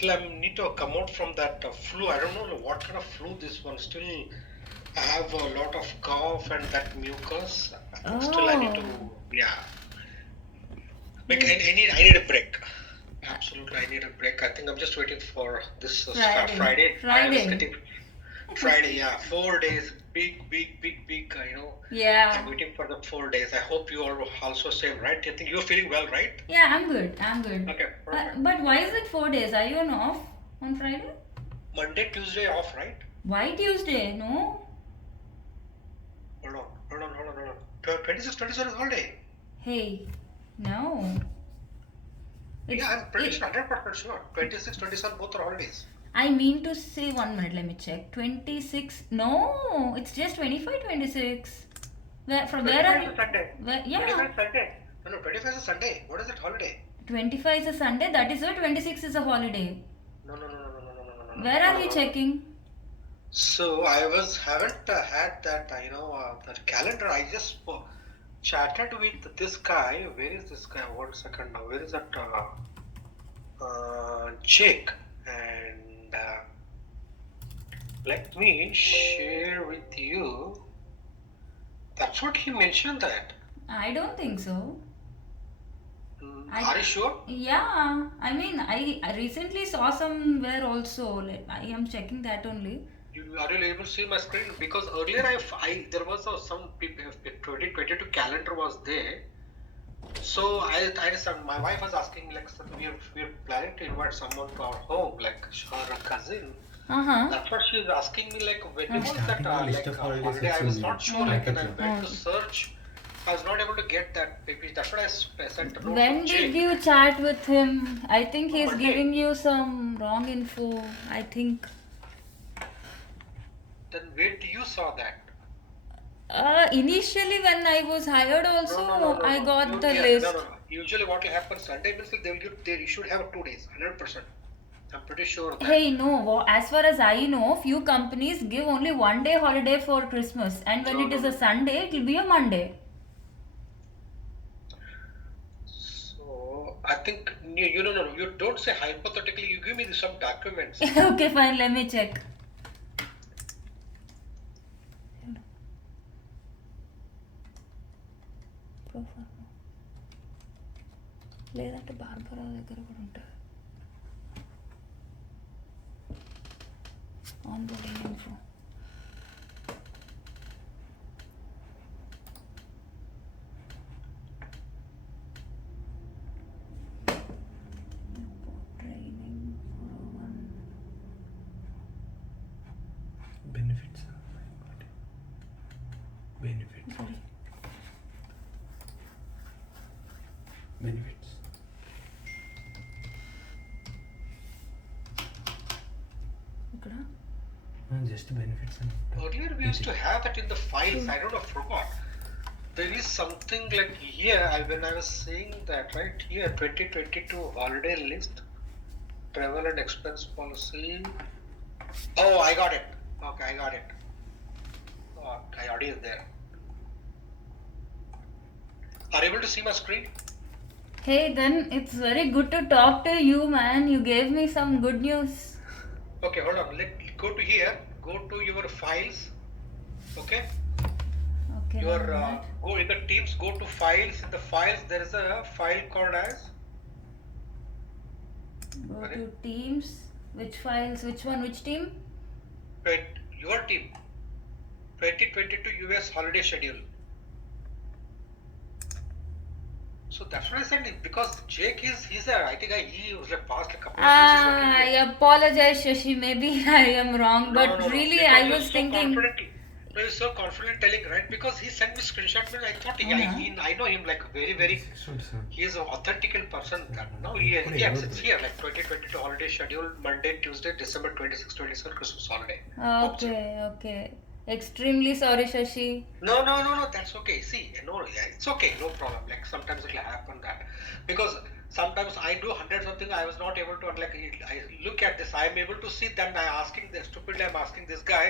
Still, I need to come out from that flu. I don't know what kind of flu this one. Still, I have a lot of cough and that mucus. I think still I need Oh, to, yeah. Like this I need a break. Absolutely, I need a break. I think I'm just waiting for this Friday. Friday. I was Friday. getting Friday, yeah, 4 days, big. I'm Yeah. waiting for the 4 days. I hope you are also same, right? I think you're feeling well, right? Yeah, I'm good. I'm good. Okay, perfect. But why is it 4 days? Are you on off on Friday? Monday, Tuesday off, right? Why Tuesday? No. Hold on. 26, 27 is holiday. Hey, no. It's Yeah, I'm pretty it. sure, 100% sure. 26, 27 both are holidays. I mean to say 1 minute. Let me check. 26. No, it's just 25, 26. From where are 25 is you? a Sunday. Where? 25 Yeah. is Sunday. No, 25 is a Sunday. What is it, holiday? 25 is a Sunday. That is why 26 is a holiday. No. Where are Hold on, you hold on. checking? So I haven't had that that calendar. I just chatted with this guy. Where is this guy? 1 second now. Where is that Jake? And let me share with you. That's what he mentioned. That. I don't think so. I Are you sure? Yeah, I mean I recently saw somewhere also. Like I am checking that only. Are you able to see my screen? Because earlier there was some 2022 calendar was there. So I understand. My wife was asking me like, "Sir, we're planning to invite someone to our home, like her cousin." Uh huh. That's what she was asking me. Like, when Uh, was that Starting the list like of holidays holiday? I was వచ్చింది not sure. Like, and I ప్యాకెట్లో. went to search. I was not able to get that maybe. That's what I sent a note to when did Jake. you chat with him? I think he's Monday. giving you some wrong info. I think. Then where do you saw that? Initially when I was hired also, I No. got You the yeah list. no. Usually what will happen Sunday means they will give you should have 2 days, 100%. I'm pretty sure of that. Hey, no, as far as I know, few companies give only 1 day holiday for Christmas, and when it is a No. Sunday, it will be a Monday. So I think no. You don't say hypothetically. You give me some documents. Okay, fine, let me check. లేదంటే Barbara దగ్గర కూడా ఉంటుంది on boarding info training benefits benefits sorry benefits ఇక్కడ just benefits అని Earlier we used to have that in the files. I don't know, forgot. There is something like here. When I was saying that right here, 2022 holiday list, travel and expense policy. Oh, I got it. Okay, I got it. Okay, audio is there. Are you able to see my screen? Hey, then it's very good to talk to you, man. You gave me some good news. Okay, hold on. Let go to here. Go to your files. Okay. Okay, Your one minute. go in the Teams. Go to files. In the files, there is a file called as. Go Sorry? to Teams. Which files? Which one? Which team? Your team. 2022 US holiday schedule. So that's what I said. Because Jake he's a IT guy. He was like past a couple of years he's working I here. apologize, Shashi. Maybe I am wrong, but No. really, Because I you're was so thinking. confident. No, you're so confident telling, right? Because he sent me screenshot. I thought I know him like very. He is an authentic person. Now it's here like 2022 holiday schedule, Monday, Tuesday, December 26, 27 Christmas holiday. Okay. Extremely sorry, Shashi. No. That's okay. See, it's okay. No problem. Like sometimes it'll happen that because sometimes I do 100 something. I was not able to like. I look at this. I am able to see. Then I'm asking this guy,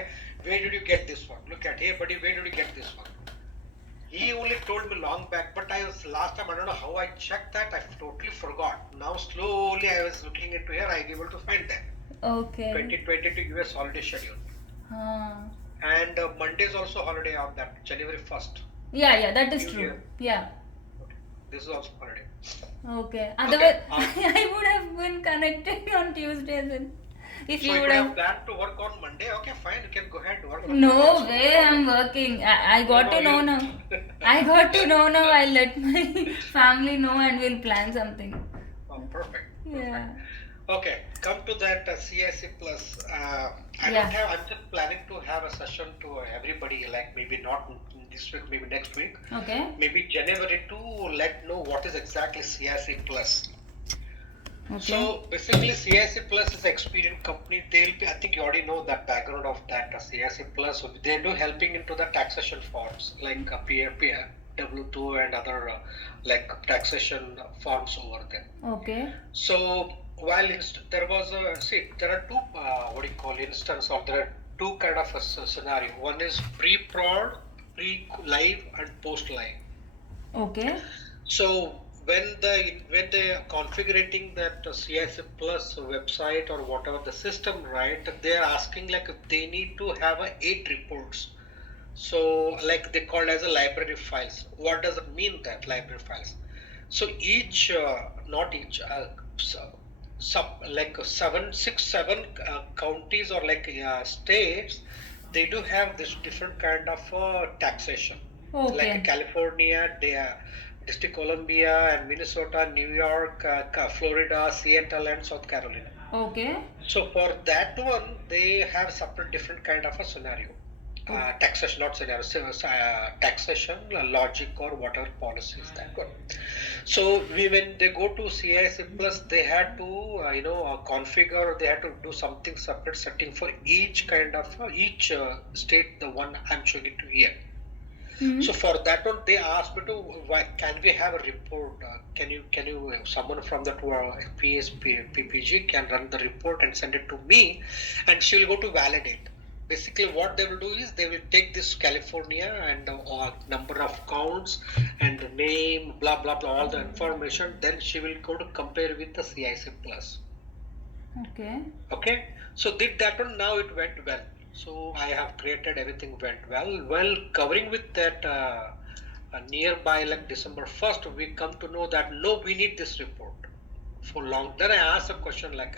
where did you get this one? Look at here, buddy. Where did you get this one? He only told me long back, but I was last time, I don't know how I checked that. I totally forgot. Now slowly I was looking into here. I able to find that Okay. 2022 US holiday schedule, Huh. and Monday is also holiday on that January 1st. Yeah, yeah, that is New true. Year. Yeah. Okay. This is also holiday. Okay. Okay. Otherwise, I would have been connected on Tuesday then. If So you you would could have have. planned to work on Monday. Okay, fine. You can go ahead work on Monday. No Also no way, problem. I'm working. I No, got no, to know you. now. I got to know now. I'll let my family know and we'll plan something. Oh, perfect, perfect. Yeah. Okay, come to that CIC plus. I don't Yeah. have. I'm just planning to have a session to everybody. Like maybe not this week, maybe next week, Okay. maybe January to let know what is exactly CIC plus. Okay. So basically, CIC Plus is an experienced company. They'll be, I think you already know that background of that CIC Plus. So they do helping into the taxation forms like W2 and other like taxation forms over there. Okay. So while there was a see, there are two what do you call instance, or there are two kind of a scenario. One is pre-prod, pre-live, and post-live. Okay. So when they are configuring that CIC Plus website or whatever the system, right? They are asking like if they need to have a 8 reports. So like they call as a library files. What does it mean that library files? So each, not each, sub like counties or like states, they do have this different kind of taxation. Like Okay. California, District Columbia, and Minnesota, New York, Florida, Seattle, and South Carolina. Okay. So for that one, they have separate different kind of a scenario. Okay. Taxation, not scenario, taxation, logic, or whatever policy is that one. So when they go to CIC Plus, they had to configure. They had to do something separate setting for each kind of each state. The one I'm showing it to here. Hmm. So for that one, they asked me to, why can we have a report? Can you someone from that PPG can run the report and send it to me, and she will go to validate. Basically, what they will do is they will take this California and number of counts and the name, blah blah blah, all the information. Then she will go to compare with the CIC plus. Okay. Okay, so did that one. Now it went well. So I have created everything went well. Well, covering with that nearby like December 1st, we come to know that no, we need this report for long. Then I asked a question like,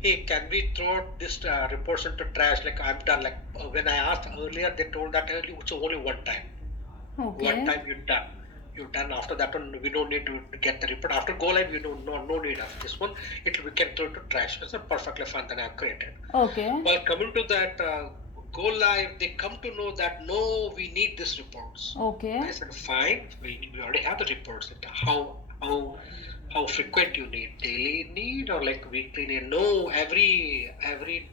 hey, can we throw this reports into trash? Like I'm done. Like when I asked earlier, they told that earlier it's only one time. One Okay. time you're done. You're done. After that one, we don't need to get the report. After go live, we don't no need of this one. It we can throw it to trash. It's a perfectly fine. Then I've created. Okay. While coming to that go live, they come to know that no, we need these reports. Okay. I said fine. We already have the reports. How frequent you need? Daily need or like weekly need? No, every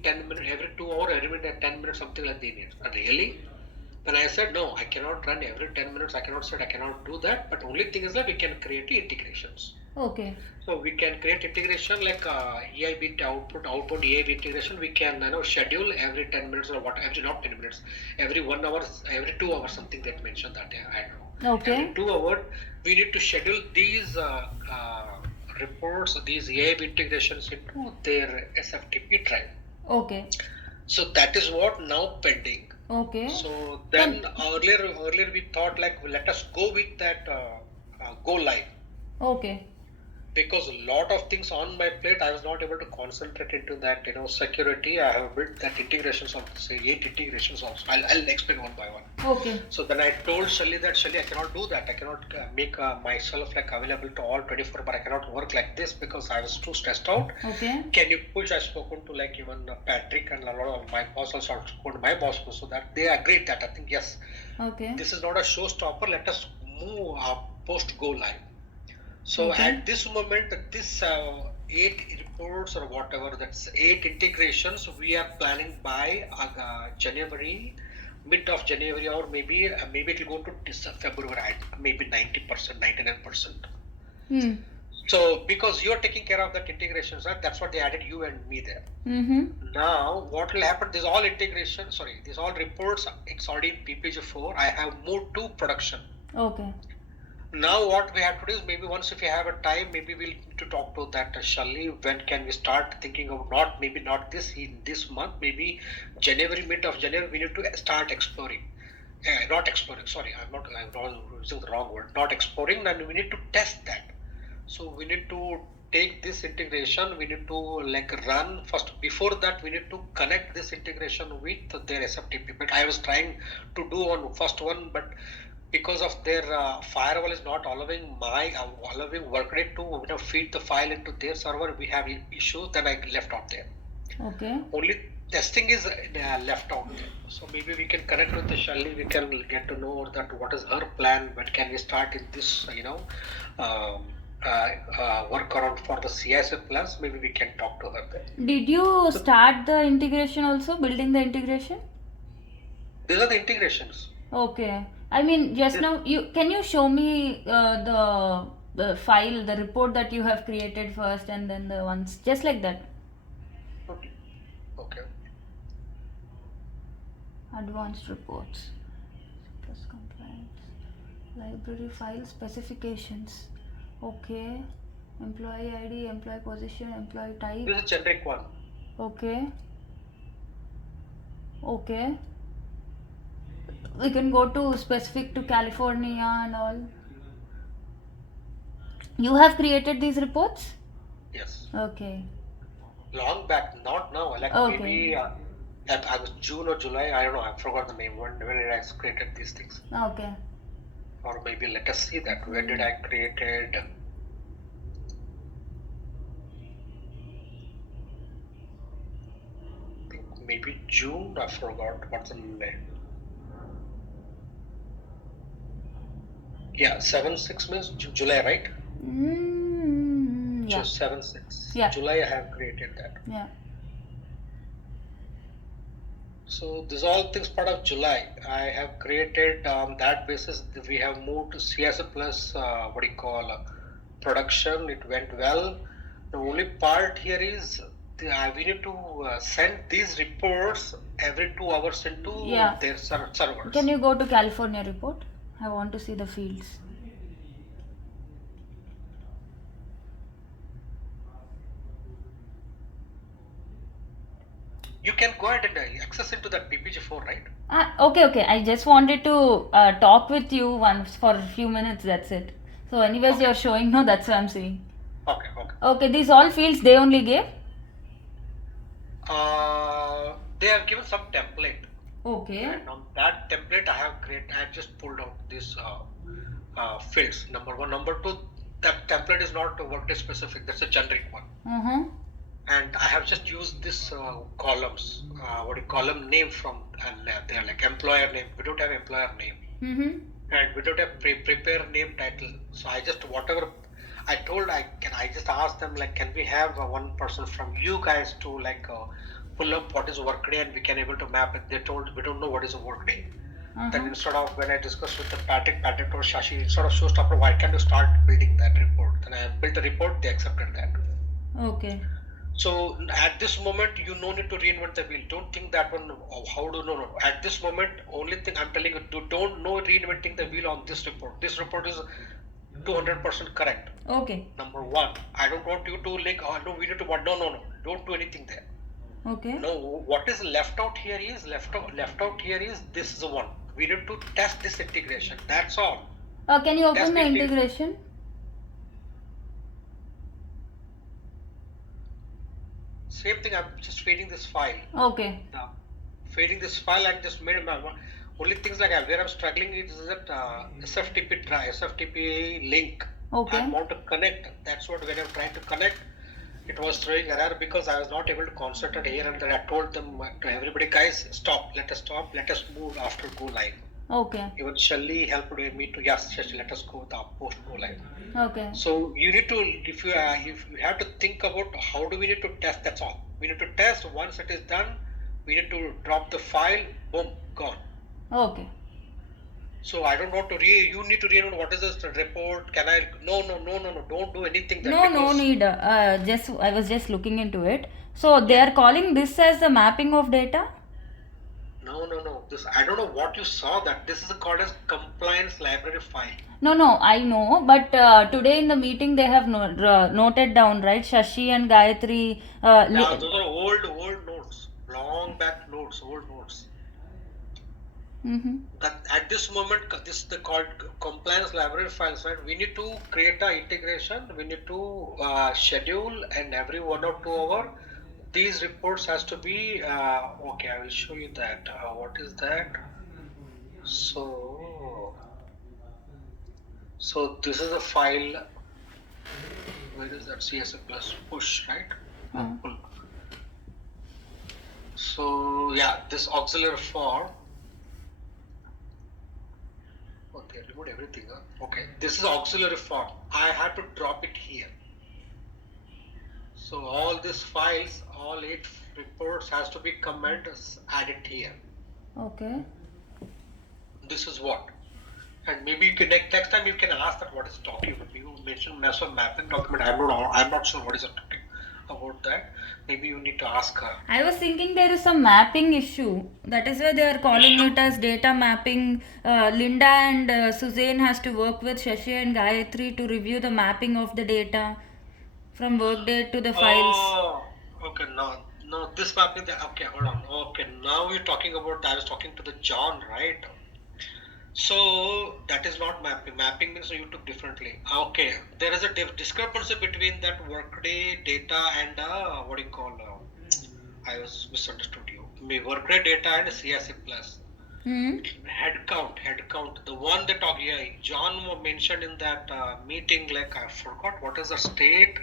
10 minutes, every 2 hours, every minute 10 minutes, something like they need. Really? When I said no, I cannot run every 10 minutes. I cannot say I cannot do that. But only thing is that we can create integrations. Okay. So we can create integration like EIB output EIB integration. We can schedule every 10 minutes or what? Every not 10 minutes, every 1 hour, every 2 hours. Something that mentioned that I don't know. Every Okay. 2 hours, we need to schedule these reports, these EIB integrations into their SFTP drive. Okay. So that is what now pending. Okay. So Then. then earlier we thought like let us go with that go live, Okay. because a lot of things on my plate. I was not able to concentrate into that security. I have built that integrations of say 8 integrations also. I'll explain one by one. Okay. So then I told Shelly that Shelly, I cannot do that. I cannot make myself like available to all 24, but I cannot work like this because I was too stressed out. Okay. Can you push? I've spoken to like even Patrick and a lot of my boss also. I've spoken to my boss also, so that they agreed that I think yes, Okay. this is not a showstopper. Let us move post go live. So Okay. at this moment, this 8 reports or whatever, that's 8 integrations we are planning by January, mid of January, or maybe it will go to February, maybe 90%, 99%. Hmm. So because you're taking care of that integrations, right? That's what they added you and me there. Mm-hmm. Now what will happen? These all reports. It's already in PPG4. I have moved to production. Okay. Now what we have to do is maybe once if you have a time, maybe we'll need to talk to that Shalli. When can we start thinking of not this in this month, maybe January, mid of January, we need to start exploring. Not exploring, sorry, I'm using the wrong word. Not exploring, and we need to test that. So we need to take this integration, we need to like run first. Before that, we need to connect this integration with their SFTP. But I was trying to do on first one, but because of their firewall is not allowing Workday to feed the file into their server, we have issues. Then I left out there. Okay. Only testing is left out there. So maybe we can connect with the Shalini. We can get to know that what is her plan. When can we start in this, work around for the CIS plus? Maybe we can talk to her there. Did you start the integration also, building the integration? These are the integrations. Okay. I mean, just Yes. now, can you show me the file, the report that you have created first, and then the ones just like that. Okay. Okay. Advanced reports, plus compliance, library file specifications. Okay. Employee ID, employee position, employee type. This is generic one. Okay. Okay. We can go to specific to California and all. You have created these reports? Yes. Okay. Long back, not now. Like Okay. maybe I was June or July. I don't know. I forgot the name. When I created these things. Okay. Or maybe let us see that. When did I created? I think maybe June. I forgot what's the name. Yeah, 7/6 means July, right? Yeah. 7/6. Yeah. July I have created that. Yeah. So these all things part of July. I have created on that basis. We have moved to CS plus production. It went well. The only part here is we need to send these reports every 2 hours into Yeah. their servers. Can you go to California report? I want to see the fields. You can go ahead and access into that PPG4, right? Okay. I just wanted to talk with you once for a few minutes. That's it. So, anyways, Okay. you're showing. No, that's what I'm saying. Okay. Okay, these all fields they only gave. They have given some template. Okay. And on that template, I have just pulled out these fields. Number one, number two, that template is not Workday specific. That's a generic one. And I have just used this columns. Column name from, and they are like employer name. We don't have employer name, and we don't have prepare name title. So I just whatever I told, I just asked them like, can we have one person from you guys to like pull up what is Workday and we can able to map it. They told we don't know what is a Workday. Then instead of when I discussed with the Patrick or Shashi, instead of showstopper, why can't you start building that report? Then I built a report. They accepted that. Okay. So at this moment, you no need to reinvent the wheel. Don't think that one. No. At this moment, only thing I'm telling you, don't know reinventing the wheel on this report. This report is 200% correct. Okay. Number one, I don't want you to like, oh no, we need to what? No. Don't do anything there. Okay. No, what is left out here is this is the one. We need to test this integration. That's all. Can you open Test the it. integration? Same thing. I'm just feeding this file. Okay. Now, feeding this file and just made only things like where I'm struggling is that SFTP link. Okay. I want to connect. That's what when I'm trying to connect, it was throwing error because I was not able to concentrate here and there. I told them to everybody, guys, stop. Let us move after go live. Okay. Even Shelly helped me to Shashi, let us go the post go live. Okay. So you need to, if you have to think about how do we need to test. That's all. We need to test. Once it is done, we need to drop the file. Boom, gone. Okay. So I don't want to you need to read what is this report. Can I? No. Don't do anything there. No need. I was just looking into it. So they are calling this as the mapping of data. No. This I don't know what you saw that. This is called as compliance library file. No, I know, but today in the meeting they have noted down, right? Shashi and Gayatri. Yeah, those are old notes, long back notes, old notes. That at this moment, this is called compliance library files, right? We need to create a integration. We need to schedule, and every 1 or 2 hour, these reports has to be okay. I will show you that. What is that? So this is a file. Where is that? CSA plus push, right? Pull. So yeah, this auxiliary form. Okay, remove everything. Okay, this is auxiliary form. I have to drop it here. So all these files, all 8 reports has to be added here. Okay. This is what. And maybe you can next time you can ask that what is document. You mentioned master mapping document. I'm not sure what is it talking about that. Maybe you need to ask her. I was thinking there is some mapping issue. That is why they are calling it as data mapping. Linda and Suzanne has to work with Shashi and Gayatri to review the mapping of the data from workday to the files. Oh, okay. No, this mapping. Okay, hold on. Okay, now you're talking about. I was talking to the John, right? So that is not mapping. Mapping means you took differently. Okay, there is a discrepancy between that workday data and what do you call? I was misunderstood you. Workday data and CSA plus. Head count. The one that John mentioned in that meeting. Like I forgot what is the state.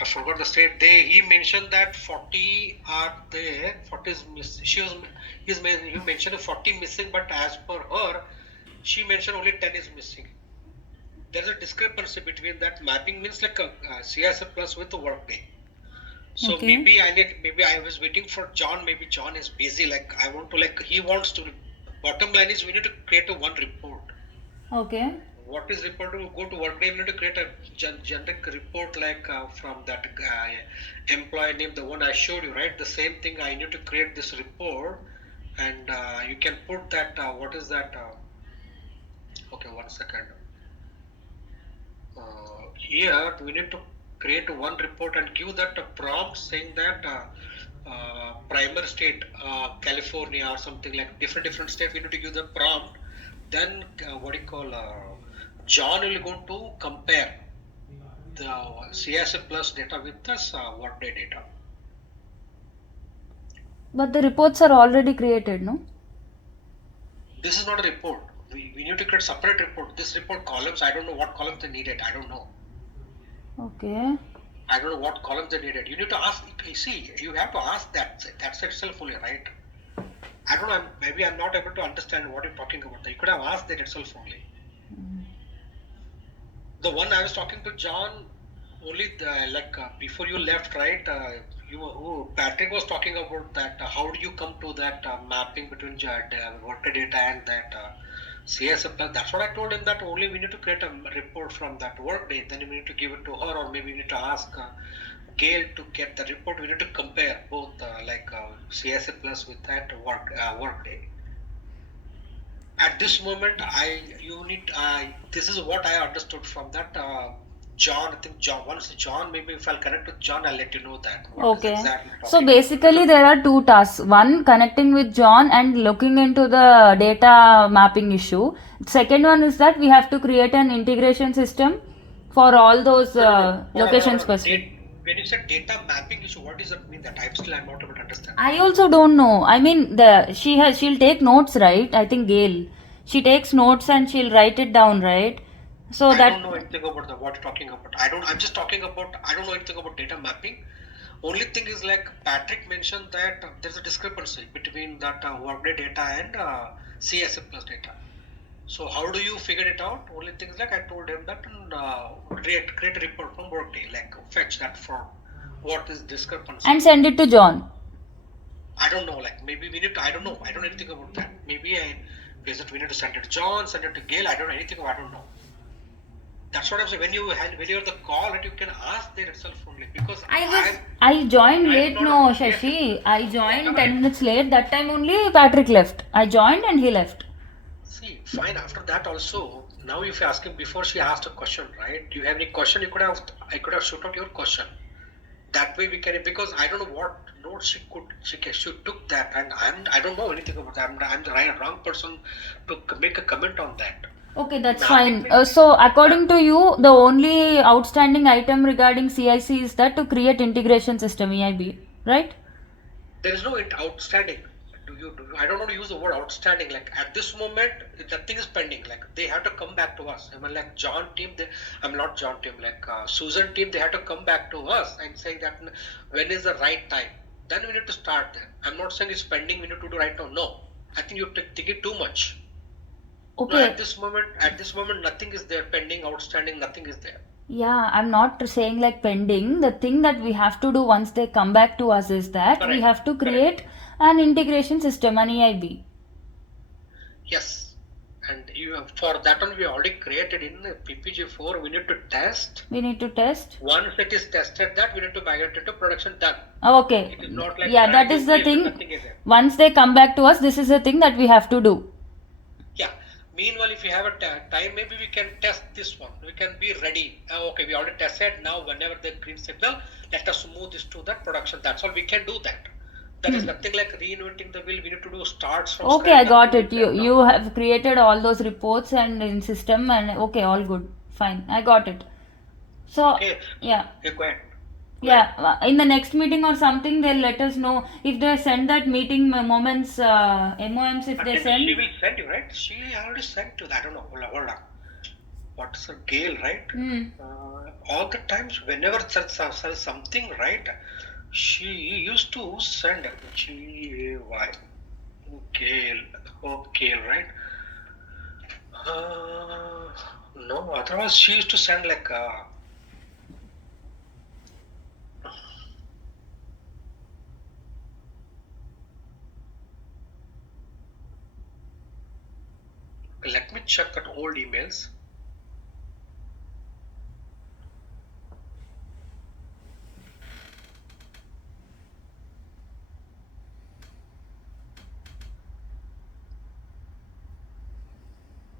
I forgot the state. He mentioned that 40 are there. 40 is missing. You mentioned 40 missing, but as per her, she mentioned only 10 is missing. There's a discrepancy between that. Mapping means like a CSF plus with the workday. So Okay. maybe I was waiting for John. Maybe John is busy. Like I want to he wants to. Bottom line is we need to create one report. Okay. What is report? To go to workday, we need to create a generic report like from that employee name, the one I showed you, right? The same thing. I need to create this report, and you can put that. What is that? Okay, 1 second. Here we need to create one report and give that a prompt saying that primer state, California or something like different state. We need to give the prompt. Then what do you call? John will go to compare the CSA plus data with this workday data. But the reports are already created, no? This is not a report. We need to create separate report. This report columns, I don't know what columns they needed. I don't know. Okay. I don't know what columns they needed. You need to ask. You see, you have to ask that. That's itself only, right? I don't know. Maybe I'm not able to understand what you're talking about. You could have asked that itself only. The one I was talking to John, only before you left, right? Patrick was talking about that. How do you come to that mapping between workday data and that CSF? That's what I told him. That only we need to create a report from that workday. Then we need to give it to her, or maybe we need to ask Gail to get the report. We need to compare both CSF plus with that workday. At this moment, this is what I understood from that John. I think John, maybe if I'll connect with John, I'll let you know that. Okay. So basically there are two tasks. One, connecting with John and looking into the data mapping issue. Second one is that we have to create an integration system for all those location specific. When you said data mapping issue, what does that mean? That I'm not able to understand. I also don't know. I mean, she'll take notes, right? I think Gail. She takes notes and she'll write it down, right? So I don't know anything about what you're talking about. I'm just talking about. I don't know anything about data mapping. Only thing is like Patrick mentioned that there's a discrepancy between that workday data and CSF plus data. So how do you figure it out? Only things like I told him that create a report from workday, like fetch that form. What is discrepancy? And send it to John. I don't know. Like maybe we need to. I don't know. I don't know anything about that. Maybe we need to send it to John, send it to Gail. I don't know anything. I don't know. That's what I'm saying. When you're the call, and you can ask there itself only, because I joined I'm late, not no, a Shashi. I joined whatever 10 it. minutes late. That time only Patrick left. I joined and he left. See, fine. After that also, now if you ask him before she asked a question, right? Do you have any question? I could have shoot out your question. That way we can, because I don't know what notes she took that, and I don't know anything about that. I'm the wrong person to make a comment on that. Okay, that's Mapping fine. means So, according to you, the only outstanding item regarding CIC is that to create integration system EIB, right? there is no outstanding. I don't want to use the word outstanding. Like at this moment, nothing is pending. Like they have to come back to us. I mean, like John team, I'm not John team. Like Susan team, they have to come back to us and saying that when is the right time. Then we need to start there. I'm not saying it's pending. We need to do right now. No, I think you're thinking too much. No, Okay. at this moment, nothing is there pending, outstanding. Nothing is there. Yeah, I'm not saying like pending. The thing that we have to do once they come back to us is that we Correct. have to Correct. create an integration system, an EIB. Yes. And for that one, we already created in PPG4. We need to test. We need to test. Once it is tested, that we need to migrate it to production done. Okay. It is not like Yeah, that is the build, thing. nothing is there. Once they come back to us, this is the thing that we have to do. Yeah. Meanwhile, if you have a time, maybe we can test this one. We can be ready. Okay, we already tested. Now, whenever the green signal, let us move this to that production. That's all. We can do that. There is nothing like reinventing the wheel. We need to do starts from Okay, scratch. I got Nothing it. is there, no. You have created all those reports and in system and okay, all good. Fine. I got it. So Okay. yeah. Okay, go ahead. Yeah, in the next meeting or something, they'll let us know if they send that meeting moments, MOMs. If I they think send, she will send you, right? She already sent you. I don't know. Hold on. What's her Gail, right? All the times, whenever there's something, right? She used to send GAY. Gail. Oh, Gail, right? No, otherwise she used to send like. Let me check at old emails.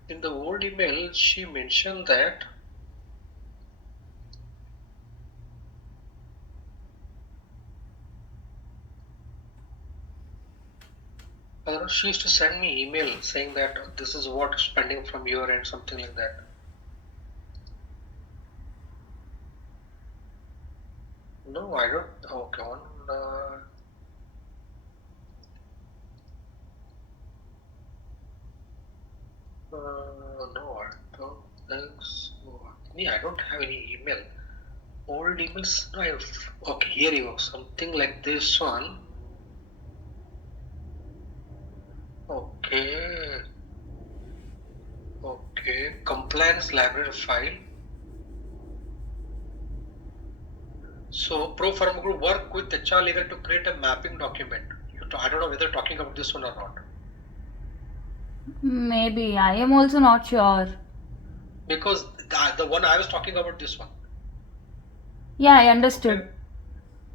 In the old email, she mentioned that she used to send me email saying that this is what is pending from your end, something like that. No, I don't. Okay, one. No, I don't think so. Yeah, I don't have any email. Old emails. No, okay, here you go. Something like this one. Okay. Okay. Compliance library file. So, Pro Firm Group work with HR Legal to create a mapping document. I don't know whether you're talking about this one or not. maybe I am also not sure. Because the one I was talking about, this one. Yeah, I understood. Okay.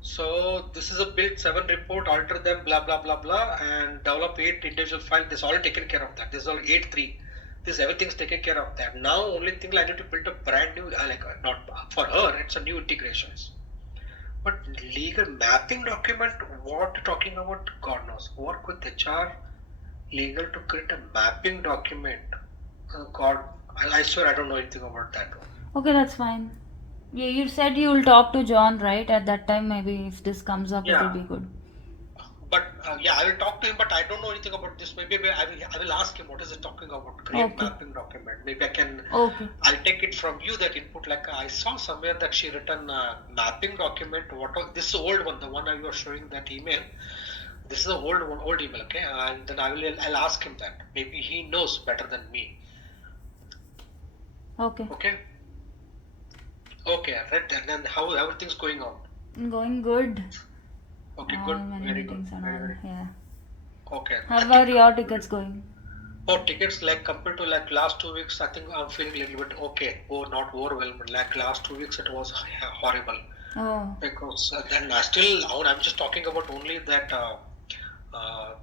So this is a build 7 report, alter them, blah blah blah blah, and develop 8 individual files. This all taken care of that. This is all 8.3. This everything's taken care of that. Now only thing I need to build a brand new, not for her, it's a new integrations. But legal mapping document, what you're talking about, God knows. Work with HR legal to create a mapping document. God, I swear I don't know anything about that one. Okay, that's fine. Yeah, you said you will talk to John, right? At that time, maybe if this comes up, it will be good. But yeah, I will talk to him, but I don't know anything about this. Maybe I will ask him what is it talking about. Create mapping document. Maybe I can. Okay. I'll take it from you that input. Like I saw somewhere that she written mapping document. This is old one, the one you were showing that email. This is the old one, old email. Okay, and then I'll ask him that. Maybe he knows better than me. Okay. Okay. Okay, right. And then how everything's going on? Going good. Okay, good. Many Very meetings good. and Very, all. very. Yeah. Okay. How are your tickets going? Oh, tickets like compared to like last 2 weeks, I think I'm feeling a little bit okay. Oh, not overwhelmed. Like last 2 weeks, it was horrible Oh. because then I still, I'm just talking about only that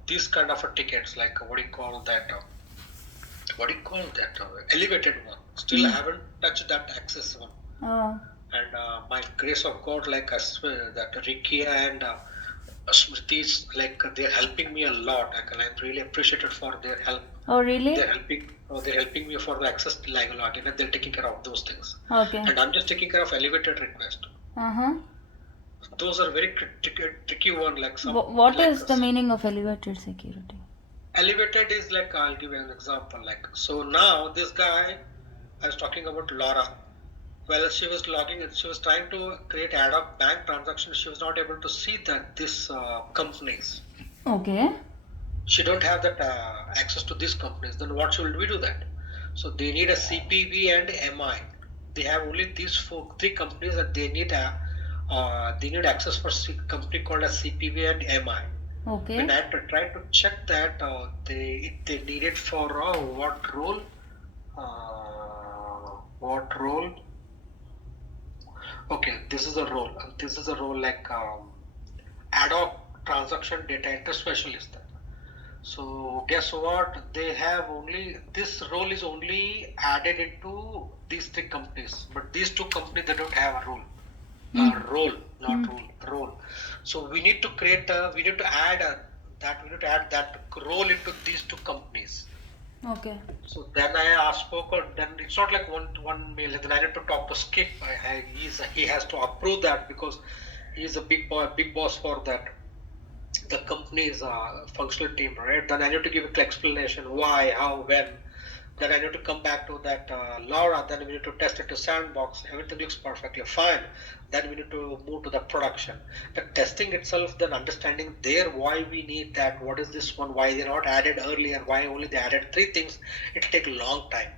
these kind of tickets, like what do you call that? What do you call that? Elevated one. Still, I haven't touched that access one. Oh. And by grace of God, like I swear that Ricky and Smriti's, like they're helping me a lot. Like, and I'm really appreciated for their help. Oh, really? They're helping me for the access like login, and they're taking care of those things. Okay. And I'm just taking care of elevated request. Uh-huh. Those are very tricky one. Like some. What like is the meaning of elevated security? Elevated is like, I'll give you an example. Like, so now this guy, I was talking about Laura. Well, she was logging it. She was trying to create ad hoc bank transactions. She was not able to see that this companies. Okay. She don't have that access to these companies. Then what should we do that? So they need a CPV and MI. They have only these three companies that they need access for company called a CPV and MI. Okay. When I tried to check that, they need it for what role? What role? Okay, this is a role. This is a role like ad hoc transaction data entry specialist. So guess what? They have only this role is only added into these three companies, but these two companies they don't have a role. Role, not role. So we need to create we need to add that role into these two companies. Okay. So then I spoke, then it's not like one mail. Then I need to talk to Skip. He has to approve that because he's a big boss for that the company's functional team, right? Then I need to give an explanation why, how, when. Then I need to come back to that Laura. Then we need to test it to sandbox. Everything looks perfectly fine. Then we need to move to the production. The testing itself, then understanding there why we need that. What is this one? Why they not added earlier? Why only they added three things? It take a long time.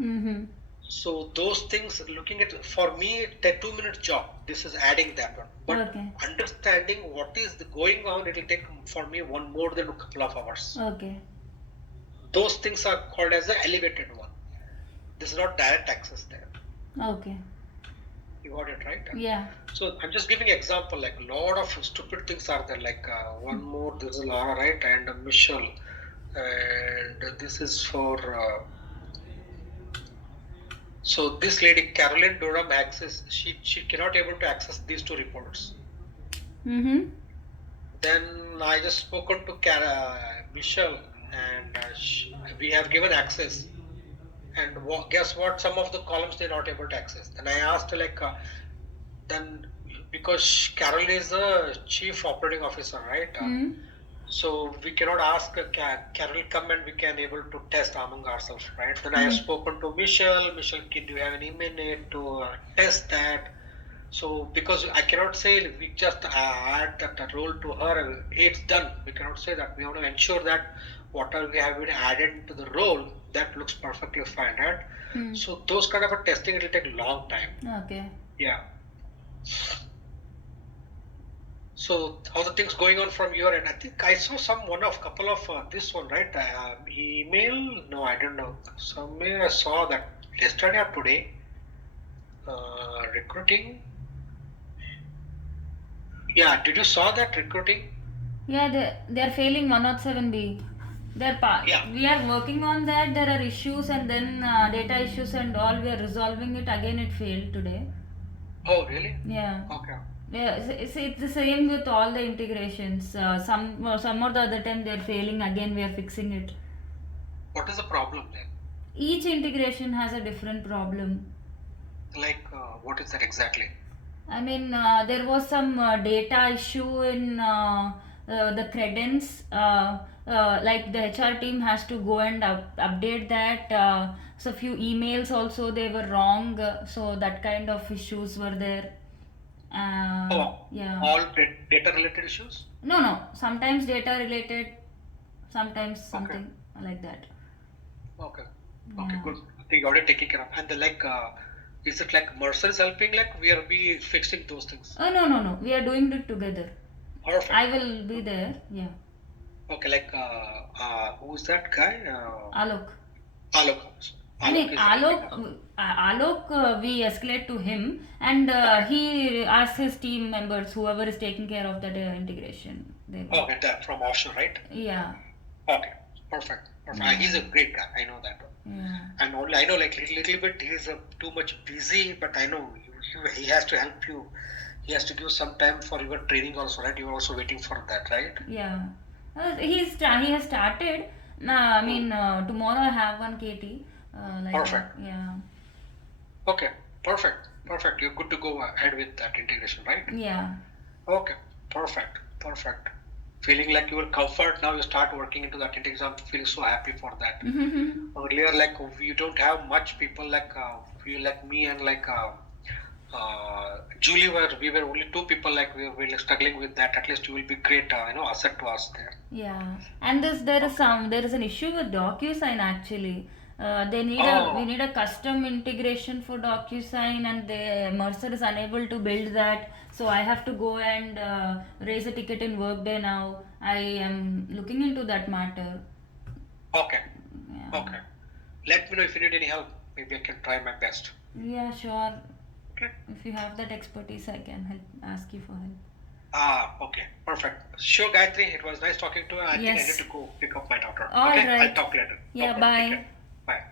Mm-hmm. So those things, looking at for me, it's a 2 minute job. This is adding that one, but Okay. understanding what is going on, it will take for me more than a couple of hours. Okay. Those things are called as the elevated one. This is not direct access there. Okay. You got it right? Yeah. So I'm just giving example. Like a lot of stupid things are there. Like one more. This is Laura, right? And Michelle, and this is for. So this lady Caroline Durham access. She cannot able to access these two reports. Mm-hmm. Then I just spoken to Michelle, and we have given access. And guess what? Some of the columns they're not able to access. Then I asked like, then because Carol is a chief operating officer, right? So we cannot ask Carol come and we can able to test among ourselves, right? Then I have spoken to Michelle. Michelle, do you have any minute to test that? So because I cannot say we just add that role to her, it's done. We cannot say that. We want to ensure that whatever we have been added to the role, that looks perfectly fine, right? So those kind of a testing, it will take a long time. Okay. Yeah. So how the things going on from your end? I think I saw couple of this one, right? Email? No, I don't know. Somewhere I saw that yesterday or today. Recruiting. Yeah, did you saw that recruiting? Yeah, they're failing 107B. Yeah. We are working on that. There are issues and then data issues and all. We are resolving it. Again, it failed today. Oh, really? Yeah. Okay. Yeah, it's the same with all the integrations. Some or the other time they're failing. Again, we are fixing it. What is the problem then? Each integration has a different problem. Like, what is that exactly? I mean, there was some data issue in the credence. Like the HR team has to go and update that. So few emails also they were wrong. So that kind of issues were there. Yeah. All data related issues? No. Sometimes data related, sometimes something like that. Okay. Yeah. Okay, good. I think you already taking care of. And then like, is it like Mercer is helping? Like we are fixing those things? Oh no. We are doing it together. Perfect. I will be there. Yeah. Okay, like who's that guy? Alok. Alok. I mean, Alok is helping us. We escalate to him, and Okay. he asks his team members, whoever is taking care of that integration. They will. Okay, that from offshore, right? Yeah. Okay, perfect. Perfect. He's a great guy. I know that one. Yeah. And only I know like little bit he's too much busy, but I know he has to help you. He has to give some time for your training also, right? You're also waiting for that, right? Yeah. He has started. Nah, I mean, tomorrow I have one KT. Like Perfect. yeah. Okay, perfect. Perfect. You're good to go ahead with that integration, right? Yeah. Okay, perfect. Perfect. Feeling like you were comfort, now you start working into that integration. I'm feeling so happy for that. Earlier, like we don't have much people like you, like me, and like Julie. We were only two people. Like we were like, struggling with that. At least you will be great, asset to us there. Yeah, and there is an issue with DocuSign actually. We Oh, need a custom integration for DocuSign, and the Mercer is unable to build that. So I have to go and raise a ticket in Workday now. I am looking into that matter. okay, Yeah. okay. Let me know if you need any help. Maybe I can try my best. Yeah, sure. Okay. If you have that expertise, I can help. Ask you for help. Okay, perfect. Sure, Gayatri. It was nice talking to you. I think I need Yes. to go pick up my daughter. All Okay, I'll right. talk later. No Yeah. problem. Take Bye. care. Bye.